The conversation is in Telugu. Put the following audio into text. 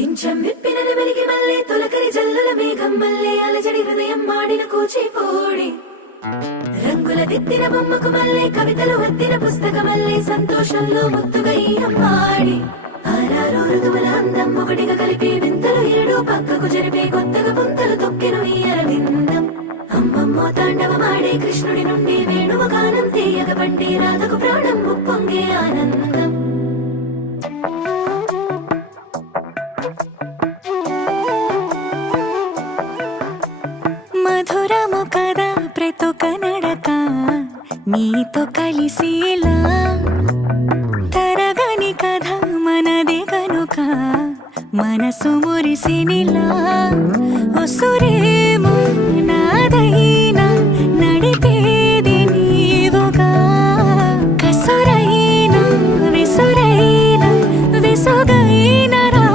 పింఛం విప్పిన వెలిగి మల్లే తొలకరి జల్లుల మేఘం మల్లే అలజడి హృదయం మాడిన కూచిపోడి రంగుల దిద్దిన బొమ్మకు మల్లే కవితలు వద్దిన పుస్తకమల్లే సంతోషంలో ముద్దుగా ఈ అమ్మాడి ఆరారు ఋతువుల అందం ఒకటిగా కలిపి వింతలు ఏడు పక్కకు జరిపే కొత్తగా పుంతలు తొక్కెను ఈ అరవిందం అమ్మమ్మో తాండవమాడే కృష్ణుడి నుండి వేణువ గానం తీయగ పండి రాధకు ప్రాణం ముప్పొంగే ఆనందం. మధురము కదా ప్రతొక నడక నీతో కలిసేలా తరగని కథ మనదే కనుక మనసు మురిసినిలా ఉసురే